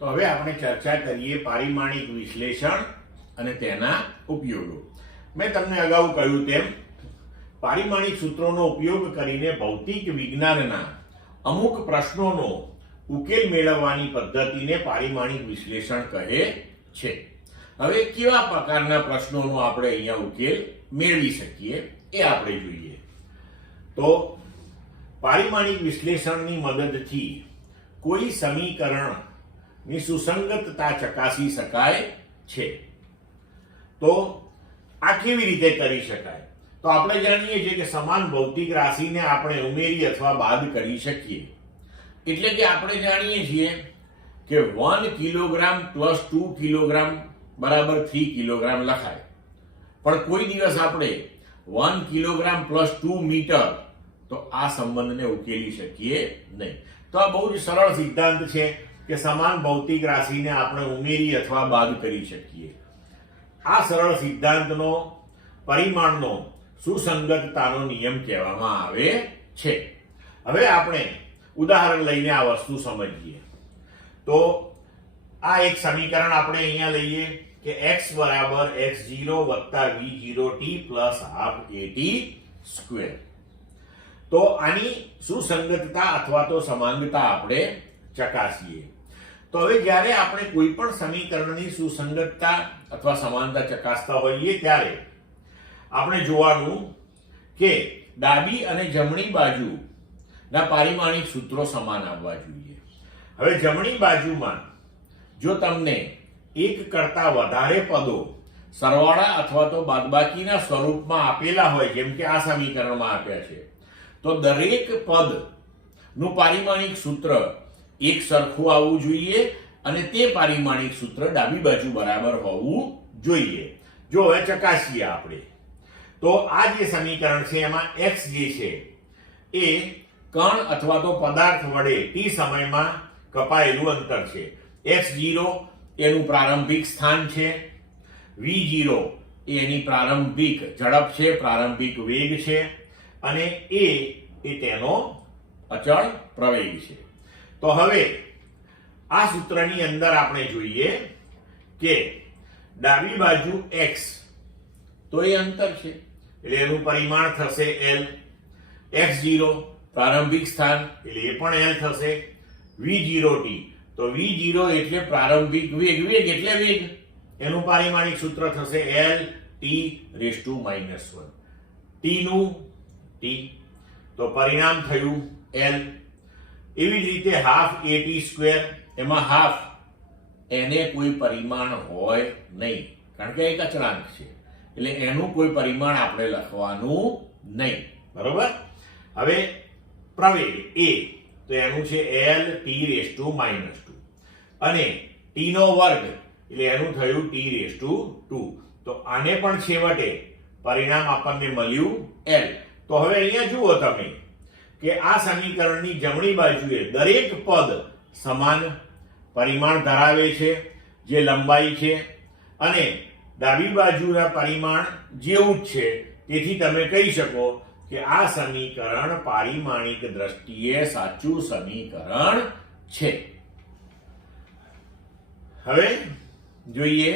તો હવે આપણે ચર્ચા કરીએ પારિમાણિક વિશ્લેષણ અને તેના ઉપયોગો. મેં તમને અગાઉ કહ્યું તેમ પારિમાણિક સૂત્રોનો ઉપયોગ કરીને ભૌતિક વિજ્ઞાનના અમુક પ્રશ્નોનો ઉકેલ મેળવવાની પદ્ધતિને પારિમાણિક વિશ્લેષણ કહે છે. હવે કેવા પ્રકારના પ્રશ્નોનો આપણે અહીંયા ઉકેલ મેળવી શકીએ એ આપણે જોઈએ. તો પારિમાણિક વિશ્લેષણની મદદથી કોઈ સમીકરણની સુસંગતતા ચકાસી શકાય છે. તો આ કેવી રીતે કરી શકાય? તો આપણે જાણીએ છીએ કે સમાન ભૌતિક રાશિને આપણે ઉમેરી અથવા બાદ કરી શકીએ. એટલે કે આપણે જાણીએ છીએ કે 1 કિલોગ્રામ પ્લસ 2 કિલોગ્રામ બરાબર 3 કિલોગ્રામ લખાય, પણ કોઈ દિવસ આપણે 1 કિલોગ્રામ પ્લસ 2 મીટર તો આ સંબંધને ઉકેલી શકીએ નહીં. તો આ બહુ જ સરળ સિદ્ધાંત છે કે સમાન ભૌતિક રાશિને આપણે ઉમેરી અથવા બાદ કરી શકીએ. આ સરળ સિદ્ધાંતનો પરિમાણનો સુસંગતતાનો નિયમ કહેવામાં આવે છે. હવે આપણે ઉદાહરણ લઈને આ વસ્તુ સમજીએ. તો આ એક સમીકરણ આપણે અહીંયા લઈએ કે x બરાબર x0 વત્તા v0t plus half at square. તો આની સુસંગતતા અથવા તો સમાનતા આપણે ચકાસીએ. તો હવે જ્યારે આપણે કોઈ પણ સમીકરણની સુસંગતતા અથવા સમાનતા ચકાસતા હોઈએ ત્યારે આપણે જોવાનું કે ડાબી અને જમણી બાજુના પારિમાણિક સૂત્રો સમાન આવવા જોઈએ. હવે જમણી બાજુમાં જો તમને એક કરતા વધારે પદો સરવાળા અથવા તો બાદબાકીના સ્વરૂપમાં આપેલા હોય, જેમ કે આ સમીકરણમાં આપ્યા છે, તો દરેક પદનું પારિમાણિક સૂત્ર એક સરખું આવવું જોઈએ અને તે પારિમાણિક સૂત્ર ડાબી બાજુ બરાબર હોવું જોઈએ. જો હવે ચકાસીએ આપણે, તો આ જે સમીકરણ છે એમાં x જે છે એ કણ અથવા તો પદાર્થ વડે t સમયમાં કપાયેલું અંતર છે. x0 એનું પ્રારંભિક સ્થાન છે, v0 એ એની પ્રારંભિક ઝડપ છે, પ્રારંભિક વેગ છે, અને a એ તેનો અચળ પ્રવેગ છે. તો હવે આ સૂત્રની અંદર આપણે જોઈએ કે ડાબી બાજુ x તો એ અંતર છે એટલે એનું પરિમાણ થશે l, x0 પ્રારંભિક સ્થાન એટલે એ પણ l થશે, v0t તો v0 એટલે પ્રારંભિક વેગ, વેગ એટલે વેગ, એનું પારિમાણિક સૂત્ર થશે l t⁻⁻1, t નું t તો પરિણામ થયું l. એવી જ રીતે હાફ at સ્ક્વેર, એમાં હાફ એને કોઈ પરિમાણ હોય નહીં કારણ કે એક અચળાંક છે એટલે એનું કોઈ પરિમાણ આપણે લખવાનું નહીં, બરોબર. હવે પ્રવેગ a તો એનું છે l t⁻², અને t નો વર્ગ એટલે એનું થયું t⁻². તો આને પણ છેવટે પરિણામ આપણને મળ્યું l. તો હવે અહીંયા જુઓ તમે કે આ સમીકરણની જમણી બાજુએ દરેક પદ સમાન પરિમાણ ધરાવે છે જે લંબાઈ છે, અને ડાબી બાજુના પરિમાણ જેવું જ છે. તેથી તમે કહી શકો કે આ સમીકરણ પારિમાણિક દ્રષ્ટિએ સાચું સમીકરણ છે. હવે જોઈએ